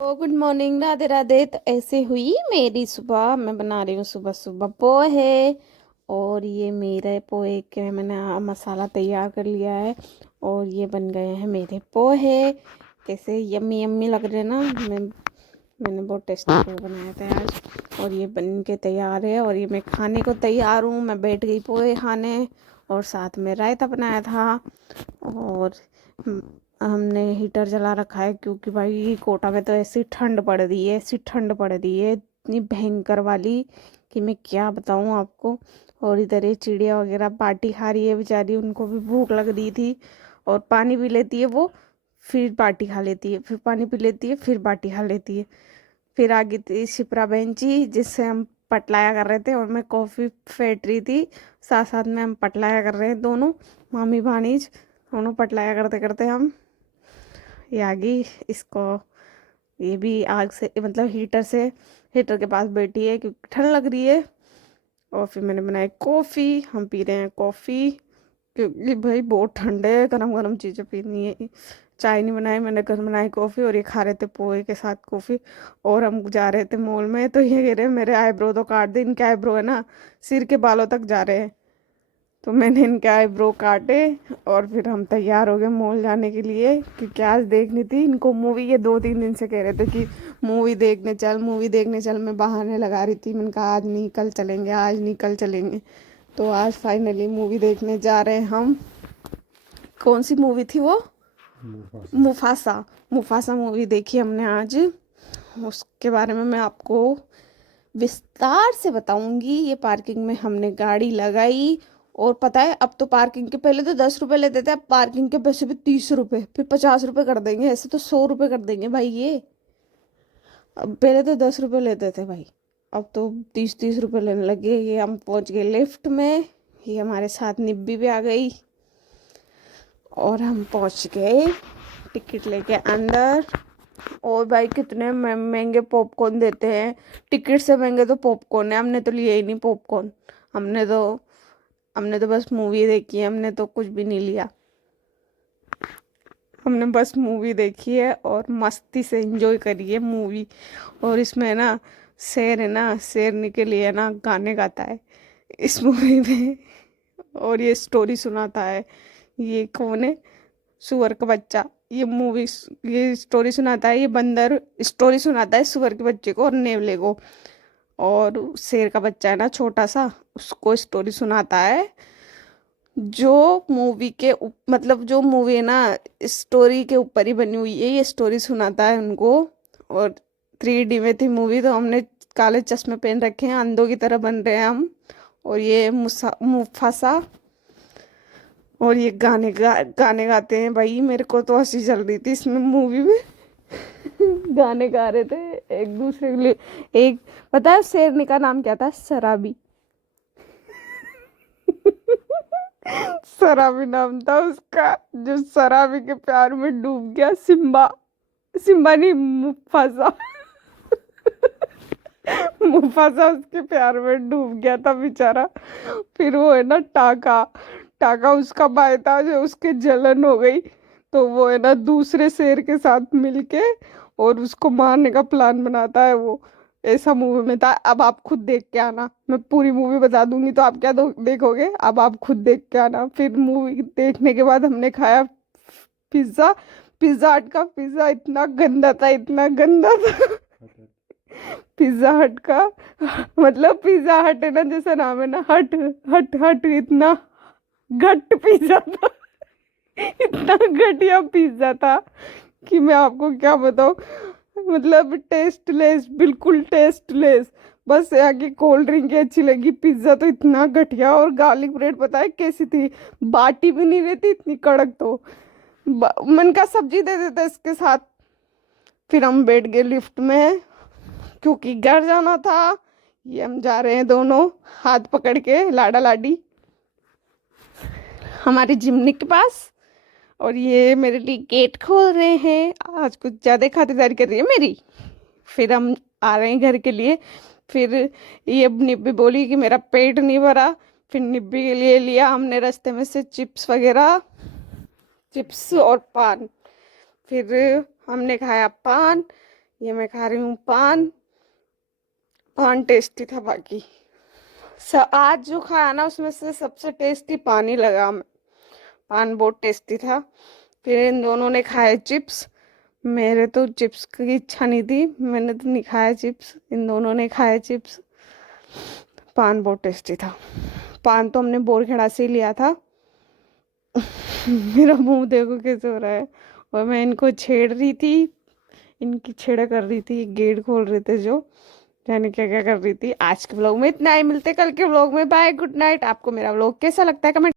ओ good morning, Radhe Radhe. तो ऐसे हुई मेरी सुबह। मैं बना रही हूँ सुबह सुबह पोहे। और ये मेरे पोहे के मैंने मसाला तैयार कर लिया है। और ये बन गए हैं मेरे पोहे। कैसे यम्मी यम्मी लग रहे हैं ना। मैंने बहुत टेस्टी पोहे बनाए थे आज। और ये बन के तैयार है। और ये मैं खाने को तैयार हूँ। मैं बैठ गई पोहे खाने। और साथ में रायता बनाया था। और हमने हीटर जला रखा है क्योंकि भाई कोटा में तो ऐसी ठंड पड़ रही है, ऐसी ठंड पड़ रही है, इतनी भयंकर वाली कि मैं क्या बताऊँ आपको। और इधर ये चिड़िया वगैरह पार्टी खा रही है बेचारी, उनको भी भूख लग रही थी। और पानी पी लेती है वो, फिर पार्टी खा लेती है, फिर पानी पी लेती है, फिर पार्टी खा लेती है। फिर आ गई थी शिप्रा बहन जी, जिससे हम पटलाया कर रहे थे और मैं कॉफ़ी फेंट रही थी। साथ साथ में हम पटलाया कर रहे हैं दोनों, मामी भाणीज दोनों पटलाया करते करते हम ये आ गई। इसको ये भी आग से मतलब हीटर के पास बैठी है क्योंकि ठंड लग रही है। और फिर मैंने बनाई कॉफ़ी, हम पी रहे हैं कॉफ़ी क्योंकि भाई बहुत ठंड है, गरम गरम चीज़ें पीनी है। चाय नहीं बनाई मैंने, घर बनाई कॉफ़ी। और ये खा रहे थे पोहे के साथ कॉफ़ी। और हम जा रहे थे मॉल में, तो ये कह रहे मेरे आईब्रो तो काट दे। इनके आईब्रो है ना सिर के बालों तक जा रहे हैं। तो मैंने इनके आईब्रो काटे। और फिर हम तैयार हो गए मॉल जाने के लिए क्योंकि आज देखनी थी इनको मूवी। ये 2-3 दिन से कह रहे थे कि मूवी देखने चल, मूवी देखने चल। मैं बहाने लगा रही थी, मैंने कहा आज नहीं कल चलेंगे, आज नहीं कल चलेंगे। तो आज फाइनली मूवी देखने जा रहे हैं हम। कौन सी मूवी थी वो? मुफासा। मुफासा मूवी देखी हमने आज। उसके बारे में मैं आपको विस्तार से बताऊंगी। ये पार्किंग में हमने गाड़ी लगाई। और पता है अब तो पार्किंग के पहले तो 10 रुपए लेते थे, अब पार्किंग के पैसे भी 30 रुपए, फिर 50 रुपए कर देंगे। ऐसे तो 100 रुपए कर देंगे भाई ये। अब पहले तो 10 रुपए लेते थे भाई, अब तो 30-30 रुपए लेने लगे। ये हम पहुंच गए लिफ्ट में। ये हमारे साथ निब्बी भी आ गई। और हम पहुंच गए टिकट लेके अंदर। और भाई कितने महंगे पॉपकॉर्न देते हैं। टिकट से महंगे तो पॉपकॉर्न है। हमने तो लिए ही नहीं पॉपकॉर्न। हमने तो हमने तो बस मूवी देखी है, हमने तो कुछ भी नहीं लिया। हमने बस मूवी देखी है और मस्ती से एंजॉय करी है मूवी। और इसमें ना शेर है ना, शेरनी के लिए ना गाने गाता है इस मूवी में। और ये स्टोरी सुनाता है। ये कौन है? सुअर का बच्चा। ये मूवी ये स्टोरी सुनाता है, ये बंदर स्टोरी सुनाता है सुअर के बच्चे को और नेवले को। और शेर का बच्चा है ना छोटा सा, उसको स्टोरी सुनाता है। जो मूवी के मतलब जो मूवी है ना स्टोरी के ऊपर ही बनी हुई है, ये स्टोरी सुनाता है उनको। और 3D में थी मूवी, तो हमने काले चश्मे पहन रखे हैं, अंधों की तरह बन रहे हैं हम। और ये मुफासा। और ये गाने गाते हैं भाई। मेरे को तो हंसी चल रही थी इसमें मूवी में। गाने गा रहे थे एक दूसरे के लिए। एक पता है शेरनी का नाम क्या था? शराबी। शराबी नाम था उसका, जो शराबी के प्यार में डूब गया। सिम्बा। सिम्बा नहीं, मुफासा। मुफासा उसके प्यार में डूब गया था बेचारा। फिर वो है ना टाका। टाका उसका भाई था, जो उसके जलन हो गई। तो वो है ना दूसरे शेर के साथ मिलके और उसको मारने का प्लान बनाता है वो। ऐसा मूवी में था। अब आप खुद देख के आना, मैं पूरी मूवी बता दूंगी तो आप क्या देखोगे। अब आप खुद देख के आना। फिर मूवी देखने के बाद हमने खाया पिज्जा। पिज्जा हट का पिज्जा इतना गंदा था, इतना गंदा था। पिज्जा हट का मतलब पिज्जा हट है ना, जैसा नाम है ना, हट हट हट, इतना घट पिज्जा था। इतना घटिया पिज्जा था कि मैं आपको क्या बताऊं। मतलब टेस्टलेस, बिल्कुल टेस्टलेस। बस यहाँ की कोल्ड ड्रिंक ही अच्छी लगी, पिज्जा तो इतना घटिया। और गार्लिक ब्रेड पता है कैसी थी? बाटी भी नहीं रहती इतनी कड़क। तो मन का सब्जी दे देते इसके साथ। फिर हम बैठ गए लिफ्ट में क्योंकि घर जाना था। ये हम जा रहे हैं दोनों हाथ पकड़ के, लाडा लाडी, हमारी जिमनी के पास। और ये मेरे लिए गेट खोल रहे हैं। आज कुछ ज़्यादा खातिरदारी कर रही है मेरी। फिर हम आ रहे हैं घर के लिए। फिर ये निब्बी बोली कि मेरा पेट नहीं भरा। फिर निब्बी के लिए लिया हमने रास्ते में से चिप्स वगैरह, चिप्स और पान। फिर हमने खाया पान। ये मैं खा रही हूँ पान। पान टेस्टी था। बाकी आज जो खाया ना उसमें से सबसे टेस्टी पान ही लगा। पान बहुत टेस्टी था। फिर इन दोनों ने खाए चिप्स। मेरे तो चिप्स की इच्छा नहीं थी, मैंने तो नहीं खाया चिप्स, इन दोनों ने खाए चिप्स। पान बहुत टेस्टी था। पान तो हमने बोरखेड़ा से ही लिया था। मेरा मुंह देखो कैसे हो रहा है। और मैं इनको छेड़ रही थी, इनकी छेड़ा कर रही थी, गेट खोल रहे थे जो, जाने क्या क्या कर रही थी। आज के ब्लॉग में इतना ही, मिलते कल के ब्लॉग में। Bye, good night. आपको मेरा ब्लॉग कैसा लगता है कमेंट